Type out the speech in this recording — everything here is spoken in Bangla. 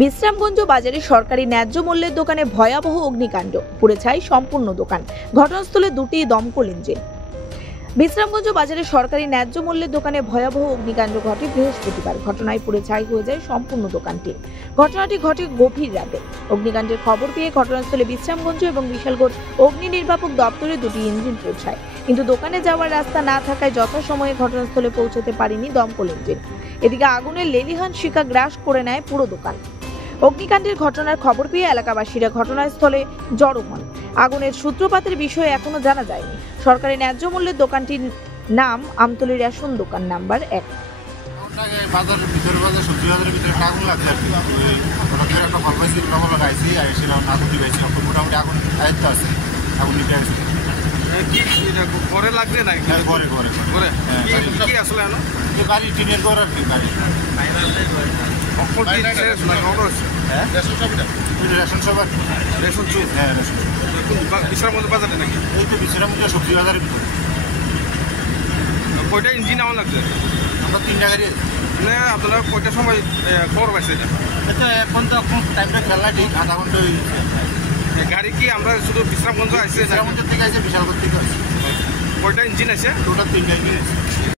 বিশ্রামগঞ্জ বাজারে সরকারি ন্যায্য মূল্যের দোকানে ভয়াবহ অগ্নিকাণ্ড, পুড়ে ছাই সম্পূর্ণ দোকান। ঘটনাস্থলে দুটি দমকল ইঞ্জিন। বিশ্রামগঞ্জ বাজারে সরকারি ন্যায্য মূল্যের দোকানে ভয়াবহ অগ্নিকাণ্ড ঘটে বৃহস্পতিবার। ঘটনায় পুড়ে ছাই হয়ে যায় সম্পূর্ণ দোকানটি। ঘটনাটি ঘটে গভীর রাতে। অগ্নিকাণ্ডের খবর পেয়ে ঘটনাস্থলে বিশ্রামগঞ্জ এবং বিশালগড় অগ্নি নির্বাপক দপ্তরে দুটি ইঞ্জিন পৌঁছায়, কিন্তু দোকানে যাওয়ার রাস্তা না থাকায় যথাসময়ে ঘটনাস্থলে পৌঁছতে পারেনি দমকল ইঞ্জিন। এদিকে আগুনের লেলিহান শিখা গ্রাস করে নেয় পুরো দোকান। অগ্নিকাণ্ডের ঘটনার খবর পেয়ে এলাকাবাসীরা ঘটনাস্থলে জড়ো হন। আগুনের সূত্রপাতের বিষয়ে এখনো জানা যায়নি। সরকারি ন্যায্য মূল্যের দোকানটির নাম আমতলী রেশন দোকান নাম্বার 1। সবজি বাজারের ভিতরে কয়টা ইঞ্জিন আমার লাগছে? আমরা 3টা গাড়ি আছে। মানে আপনারা কয়টার সময় খবর পাইছে এটা? এটা এখন তো টাইমটা খেলা ঠিক আধা ঘন্টা হয়ে গেছে। গাড়ি কি আমরা শুধু বিশ্রামগঞ্জ আসছে? বিশ্রামগঞ্জের থেকে আছে, বিশালগড় থেকে আছে। কয়টা ইঞ্জিন আছে? টোটাল 3টা ইঞ্জিন আছে।